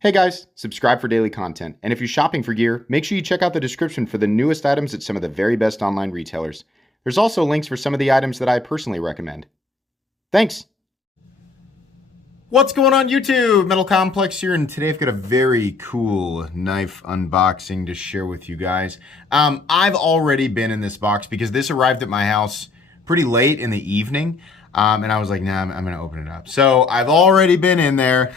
Hey guys, subscribe for daily content. And if you're shopping for gear, make sure you check out the description for the newest items at some of the very best online retailers. There's also links for some of the items that I personally recommend. Thanks! What's going on YouTube? Metal Complex here, and today I've got a very cool knife unboxing to share with you guys. I've already been in this box because this arrived at my house pretty late in the evening, and I was like, nah, I'm gonna open it up. So I've already been in there.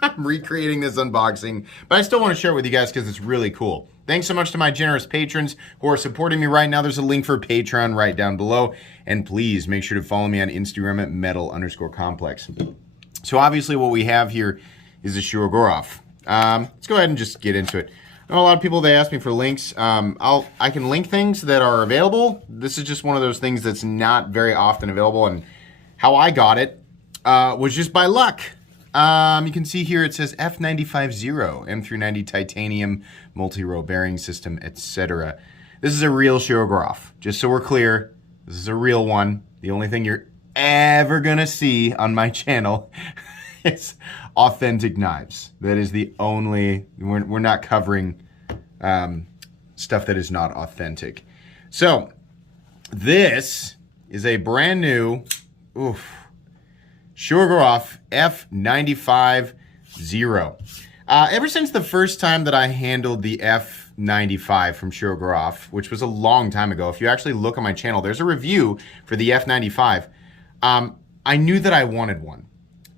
I'm recreating this unboxing, but I still want to share it with you guys because it's really cool. Thanks so much to my generous patrons who are supporting me right now. There's a link for Patreon right down below. And please make sure to follow me on Instagram at metal_complex. So obviously what we have here is a Shirogorov. Let's go ahead and just get into it. I know a lot of people, they ask me for links. I can link things that are available. This is just one of those things that's not very often available. And how I got it was just by luck. You can see here it says F950, M390 titanium, multi-row bearing system, etc. This is a real Shirogorov. Just so we're clear, this is a real one. The only thing you're ever gonna see on my channel is authentic knives. That is the only, we're not covering stuff that is not authentic. So, this is a brand new, Shirogorov F950. Ever since the first time that I handled the F95 from Shirogorov, which was a long time ago, if you actually look on my channel, there's a review for the F95. I knew that I wanted one.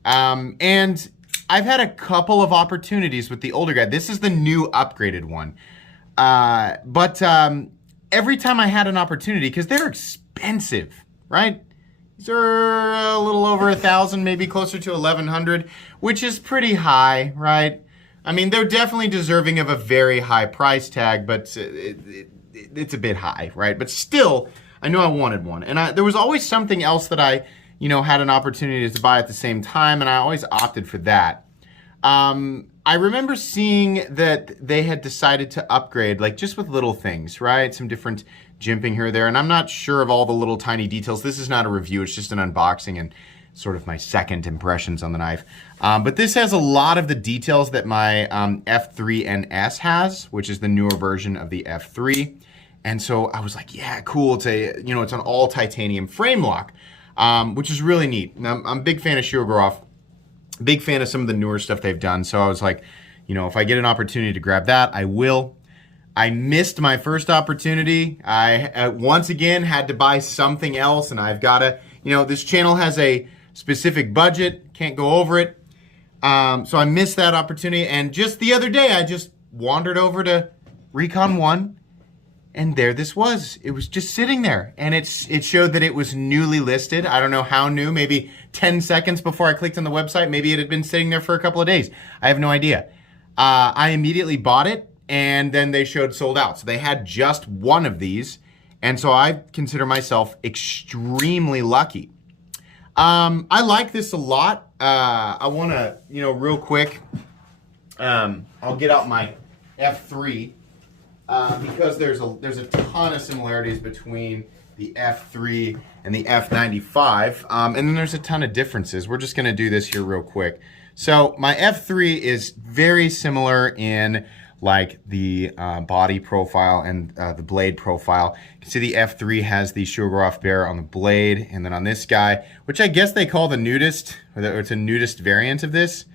And I've had a couple of opportunities with the older guy. This is the new upgraded one. But every time I had an opportunity, because they're expensive, right? These are a little over 1,000, maybe closer to 1,100, which is pretty high, right? I mean, they're definitely deserving of a very high price tag, but it's a bit high, right? But still, I knew I wanted one. And there was always something else that I, had an opportunity to buy at the same time, and I always opted for that. I remember seeing that they had decided to upgrade, like just with little things, right? Some different jimping here or there, and I'm not sure of all the little tiny details. This is not a review, it's just an unboxing and sort of my second impressions on the knife. But this has a lot of the details that my F3NS has, which is the newer version of the F3. And so I was like, yeah, cool. It's it's an all titanium frame lock, which is really neat. Now, I'm a big fan of Shirogorov, big fan of some of the newer stuff they've done. So I was like, if I get an opportunity to grab that, I will. I missed my first opportunity. I, once again, had to buy something else, and I've got to, this channel has a specific budget, can't go over it. So I missed that opportunity, and just the other day, I just wandered over to Recon 1, and there this was. It was just sitting there, and it showed that it was newly listed. I don't know how new, maybe 10 seconds before I clicked on the website. Maybe it had been sitting there for a couple of days. I have no idea. I immediately bought it, and then they showed sold out. So they had just one of these, and so I consider myself extremely lucky. I like this a lot. I want to, real quick, I'll get out my F3 because there's a ton of similarities between the F3 and the F95, and then there's a ton of differences. We're just going to do this here real quick. So my F3 is very similar in like the body profile and the blade profile. You can see the F3 has the Shirogorov bear on the blade, and then on this guy, which I guess they call the nudist, or it's a nudist variant of this,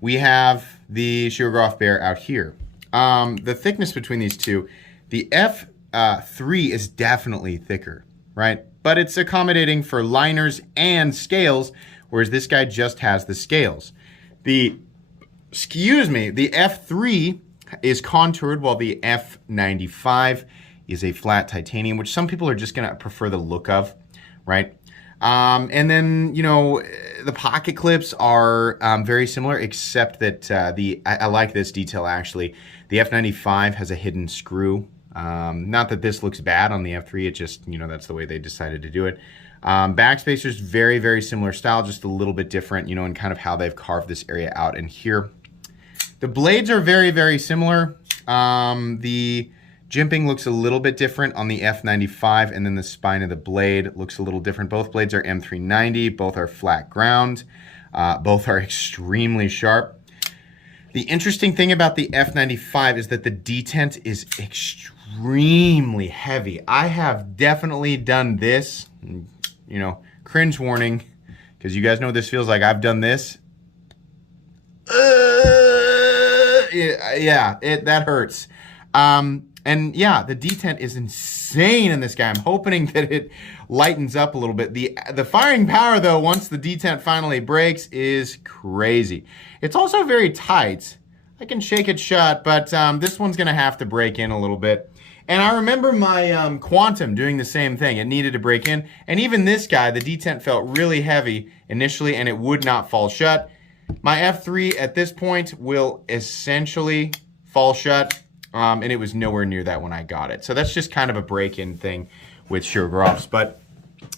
we have the Shirogorov bear out here. The thickness between these two, the F3 is definitely thicker, right? But it's accommodating for liners and scales, whereas this guy just has the scales. The F3 is contoured, while the F95 is a flat titanium, which some people are just going to prefer the look of, right? And then, the pocket clips are very similar, except that I like this detail actually. The F95 has a hidden screw. Not that this looks bad on the F3, it just, that's the way they decided to do it. Backspacers, very, very similar style, just a little bit different, in kind of how they've carved this area out in here. The blades are very, very similar. The jimping looks a little bit different on the F95, and then the spine of the blade looks a little different. Both blades are M390, both are flat ground, both are extremely sharp. The interesting thing about the F95 is that the detent is extremely heavy. I have definitely done this, you know, cringe warning, because you guys know what this feels like. I've done this. That hurts. And yeah, the detent is insane in this guy. I'm hoping that it lightens up a little bit. The firing power, though, once the detent finally breaks, is crazy. It's also very tight. I can shake it shut, but this one's going to have to break in a little bit. And I remember my Quantum doing the same thing. It needed to break in. And even this guy, the detent felt really heavy initially, and it would not fall shut. My F3 at this point will essentially fall shut. And it was nowhere near that when I got it. So that's just kind of a break-in thing with Shirogorovs. But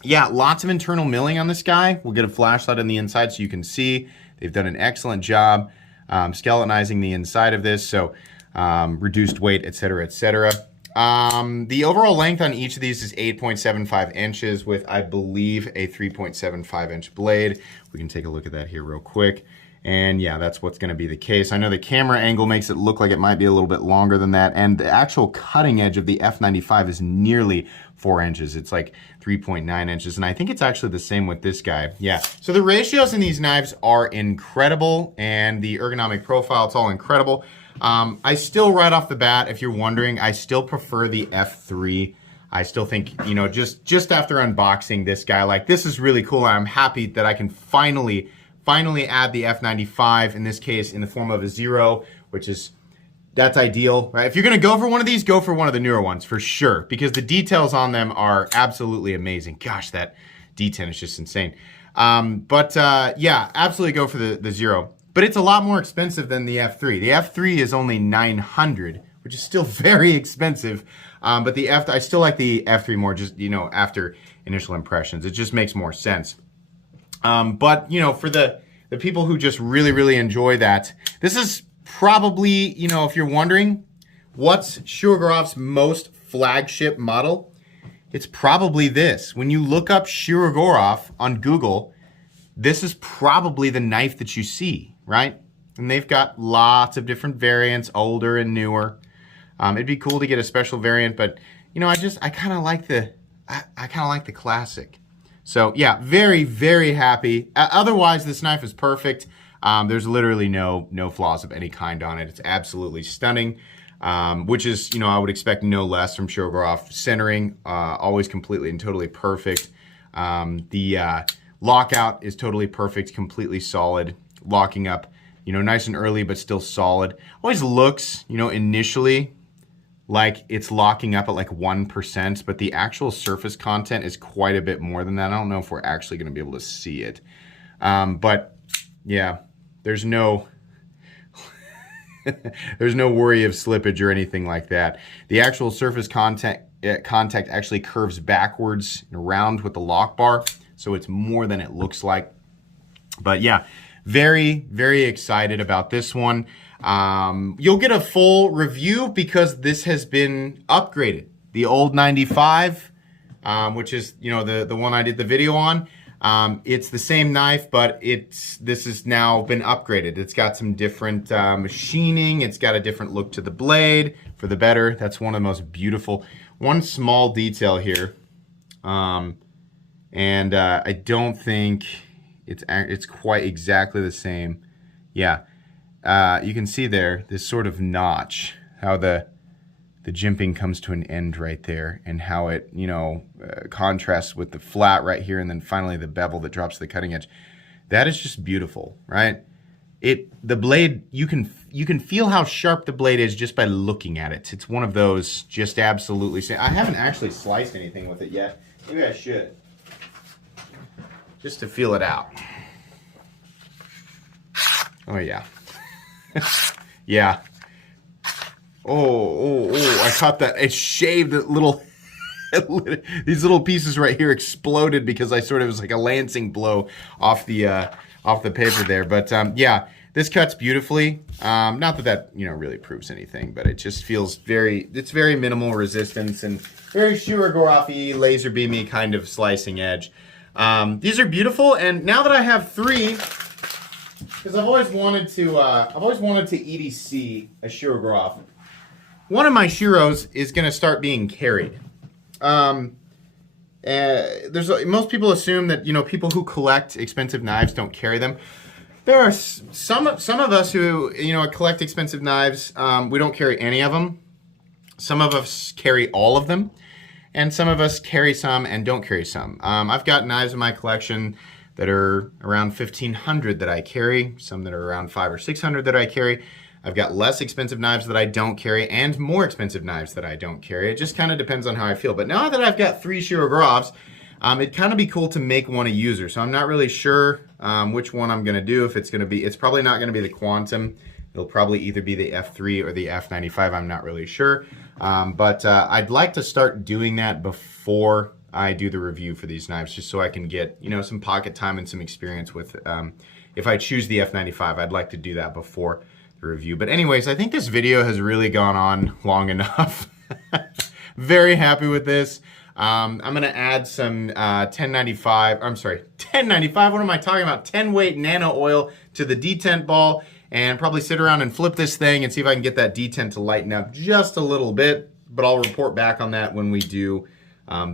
yeah, lots of internal milling on this guy. We'll get a flashlight on the inside so you can see. They've done an excellent job skeletonizing the inside of this. So reduced weight, etc., etc. The overall length on each of these is 8.75 inches with, I believe, a 3.75 inch blade. We can take a look at that here real quick. And yeah, that's what's going to be the case. I know the camera angle makes it look like it might be a little bit longer than that. And the actual cutting edge of the F95 is nearly 4 inches. It's like 3.9 inches. And I think it's actually the same with this guy. Yeah. So the ratios in these knives are incredible. And the ergonomic profile, it's all incredible. I still, right off the bat, if you're wondering, I still prefer the F3. I still think, you know, just after unboxing this guy, like, this is really cool. I'm happy that I can finally add the F95, in this case in the form of a 0, which is, that's ideal, right? If you're gonna go for one of these, go for one of the newer ones for sure, because the details on them are absolutely amazing. Gosh, that detent is just insane. Yeah, absolutely go for the 0. But it's a lot more expensive than the F3. The F3 is only $900, which is still very expensive. But I still like the F3 more, just, you know, after initial impressions. It just makes more sense. But, you know, for the people who just really, really enjoy that, this is probably, you know, if you're wondering, what's Shirogorov's most flagship model? It's probably this. When you look up Shirogorov on Google, this is probably the knife that you see, right? And they've got lots of different variants, older and newer. It'd be cool to get a special variant, but, you know, I kind of like the classic. So yeah, very, very happy. Otherwise, this knife is perfect. There's literally no flaws of any kind on it. It's absolutely stunning, which is, you know, I would expect no less from Shirogorov. Centering, always completely and totally perfect. The lockout is totally perfect, completely solid. Locking up, you know, nice and early, but still solid. Always looks, you know, initially like it's locking up at like 1%, but the actual surface content is quite a bit more than that. I don't know if we're actually going to be able to see it. But yeah, there's no worry of slippage or anything like that. The actual surface contact actually curves backwards and around with the lock bar, so it's more than it looks like. But yeah, very, very excited about this one. You'll get a full review because this has been upgraded. The old 95, which is, you know, the one I did the video on, it's the same knife, but this has now been upgraded. It's got some different machining. It's got a different look to the blade for the better. That's one of the most beautiful. One small detail here, and I don't think it's quite exactly the same. Yeah. You can see there this sort of notch, how the jimping comes to an end right there, and how it, you know, contrasts with the flat right here, and then finally the bevel that drops to the cutting edge. That is just beautiful, right? The blade, you can feel how sharp the blade is just by looking at it. It's one of those just absolutely. I haven't actually sliced anything with it yet. Maybe I should, just to feel it out. Oh yeah. Yeah. Oh, I caught that. It shaved a little. These little pieces right here exploded because I sort of, it was like a lancing blow off the paper there. But yeah, this cuts beautifully. Not that you know really proves anything, but it just feels it's very minimal resistance and very Shirogorov-y, laser beamy kind of slicing edge. These are beautiful, and now that I have 3, because I've always wanted to EDC a Shirogorov. One of my Shiros is going to start being carried. Most people assume that, you know, people who collect expensive knives don't carry them. There are some of us who, you know, collect expensive knives. We don't carry any of them. Some of us carry all of them, and some of us carry some and don't carry some. I've got knives in my collection that are around $1,500 that I carry, some that are around $500 or $600 that I carry. I've got less expensive knives that I don't carry and more expensive knives that I don't carry. It just kind of depends on how I feel. But now that I've got 3 Shirogorovs, it'd kind of be cool to make one a user. So I'm not really sure which one I'm gonna do. If it's gonna be, it's probably not gonna be the Quantum. It'll probably either be the F3 or the F95. I'm not really sure. But I'd like to start doing that before I do the review for these knives, just so I can get, you know, some pocket time and some experience with, if I choose the F95, I'd like to do that before the review. But anyways, I think this video has really gone on long enough. Very happy with this. I'm gonna add some 1095, what am I talking about? 10 weight nano oil to the detent ball, and probably sit around and flip this thing and see if I can get that detent to lighten up just a little bit, but I'll report back on that when we do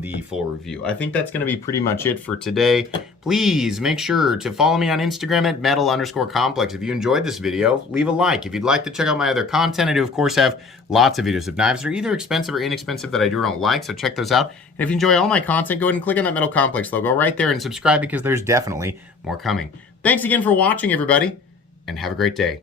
the full review. I think that's going to be pretty much it for today. Please make sure to follow me on Instagram at metal_complex. If you enjoyed this video, leave a like. If you'd like to check out my other content, I do of course have lots of videos of knives that are either expensive or inexpensive that I do or don't like, so check those out. And if you enjoy all my content, go ahead and click on that Metal Complex logo right there and subscribe, because there's definitely more coming. Thanks again for watching, everybody, and have a great day.